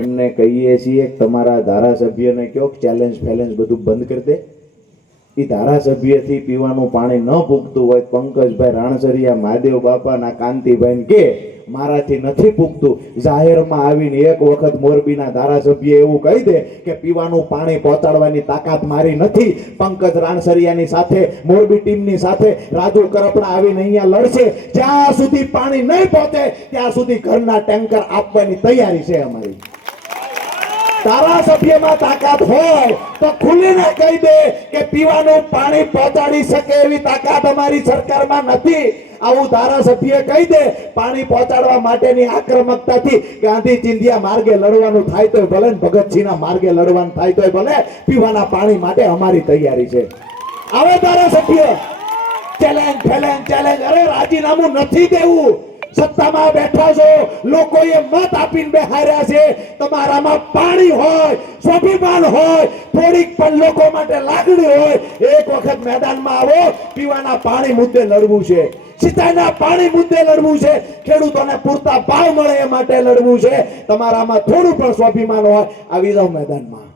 એમને કહીએ છીએ કે તમારા ધારાસભ્યને કહો ચેલેન્જ ફેલેન્જ બધું બંધ કરી દે. એ ધારાસભ્યથી પીવાનું પાણી ન પૂગતું હોય પંકજભાઈ રાણસરિયા મહાદેવ બાપાના કાંતિભાઈ કે મારાથી નથી પૂગતું, જાહેરમાં આવીને એક વખત મોરબીના ધારાસભ્ય એવું કહી દે કે પીવાનું પાણી પહોંચાડવાની તાકાત મારી નથી. પંકજ રાણસરિયાની સાથે મોરબી ટીમની સાથે રાજુ કરપડા આવીને અહીંયા લડશે. જ્યાં સુધી પાણી નહીં પહોંચે ત્યાં સુધી ઘરના ટેન્કર આપવાની તૈયારી છે અમારી. ધારાસભ્યમાં તાકાત હોય તો ખુલીને કહી દે કે પીવાનું પાણી પહોંચાડી શકે એવી તાકાત અમારી સરકારમાં નથી. આવું ધારાસભ્ય કહી દે. પાણી પહોંચાડવા માટેની આક્રમકતાથી ગાંધી ચિંધ્યા માર્ગે લડવાનું થાય તો ભલે, ભગતસિંહના માર્ગે લડવાનું થાય તો ભલે, પીવાના પાણી માટે અમારી તૈયારી છે. આવે ધારાસભ્ય ચેલેન્જ ફેલેન્જ ચેલેન્જ, અરે રાજીનામું નથી દેવું. સત્તામાં બેઠા છો, લોકોએ મત આપીને બેહાર્યા છે. તમારામાં પાણી હોય, સ્વાભિમાન હોય, થોડીક પણ લોકો માટે લાગણી હોય, એક વખત મેદાનમાં આવો. પીવાના પાણી મુદ્દે લડવું છે, સિંચાઈના પાણી મુદ્દે લડવું છે, ખેડૂતોને પૂરતા ભાવ મળે એ માટે લડવું છે. તમારામાં થોડું પણ સ્વાભિમાન હોય, આવી જાવ મેદાનમાં.